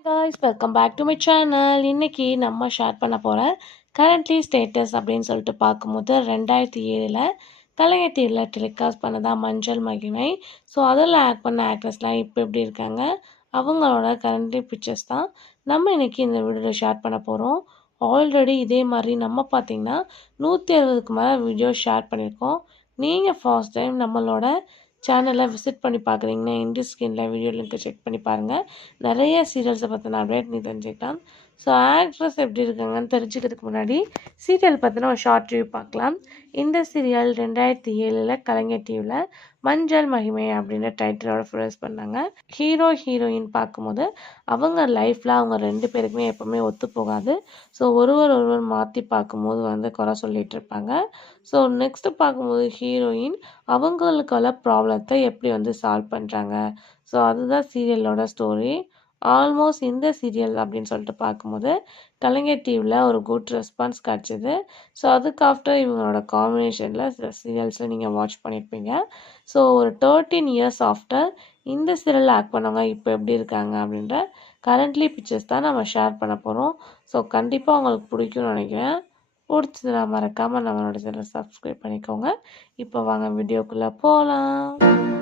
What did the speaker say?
Hi guys, welcome back to my channel. இன்னைக்கு நம்ம share பண்ண போகிற கரண்ட்லி ஸ்டேட்டஸ் அப்படின்னு சொல்லிட்டு பார்க்கும்போது 2007 கலைஞர் டிவியில் டெலிகாஸ்ட் பண்ணதா மஞ்சள் மகிமை. ஸோ அதில் ஆக்ட் பண்ண ஆக்ட்ரஸ்லாம் இப்போ எப்படி இருக்காங்க, அவங்களோட கரண்ட்லி பிக்சர்ஸ் தான் நம்ம இன்னைக்கு இந்த வீடியோவில் ஷேர் பண்ண போகிறோம். ஆல்ரெடி இதே மாதிரி நம்ம பார்த்தீங்கன்னா 160க்கு மேலே வீடியோ ஷேர் பண்ணியிருக்கோம். நீங்கள் ஃபர்ஸ்ட் டைம் நம்மளோட சேனலை விசிட் பண்ணி பார்க்குறீங்கன்னா இண்டி ஸ்கிரீனில் வீடியோ லிங்க்கை செக் பண்ணி பாருங்கள். நிறைய சீரியல்ஸை பற்றின அப்டேட் நீ தெரிஞ்சுக்கலாம். ஸோ ஆக்ட்ரஸ் எப்படி இருக்காங்கன்னு தெரிஞ்சுக்கிறதுக்கு முன்னாடி சீரியல் பற்றின ஒரு ஷார்ட் ரிவ்யூ பார்க்கலாம். இந்த சீரியல் 2007 கலைஞர் டிவியில் மஞ்சள் மகிமை அப்படின்ற டைட்டிலோட ப்ரொடியூஸ் பண்ணாங்க. ஹீரோயின் பார்க்கும்போது அவங்க லைஃப்பில் அவங்க 2 பேருக்குமே எப்போவுமே ஒத்து போகாது. ஸோ ஒருவர் மாற்றி பார்க்கும்போது குறை சொல்லிகிட்டு இருப்பாங்க. ஸோ நெக்ஸ்ட்டு பார்க்கும்போது ஹீரோயின் அவங்களுக்குள்ள ப்ராப்ளத்தை எப்படி சால்வ் பண்ணுறாங்க. ஸோ அதுதான் சீரியலோட ஸ்டோரி. ஆல்மோஸ்ட் இந்த சீரியல் அப்படின்னு சொல்லிட்டு பார்க்கும்போது கலைஞர் டிவியில் ஒரு குட் ரெஸ்பான்ஸ் கிடச்சிது. ஸோ அதுக்கு ஆஃப்டர் இவங்களோட காம்பினேஷனில் சில சீரியல்ஸில் நீங்கள் வாட்ச் பண்ணியிருப்பீங்க. ஸோ ஒரு 13 இயர்ஸ் ஆஃப்டர் இந்த சீரியலில் ஆக்ட் பண்ணவங்க இப்போ எப்படி இருக்காங்க அப்படின்ற கரண்ட்லி பிக்சர்ஸ் தான் நம்ம ஷேர் பண்ண போகிறோம். ஸோ கண்டிப்பாக உங்களுக்கு பிடிக்கும்னு நினைக்கிறேன். பிடிச்சதுனா மறக்காமல் நம்மளோட சேனலை சப்ஸ்கிரைப் பண்ணிக்கோங்க. இப்போ வாங்க வீடியோக்குள்ளே போகலாம்.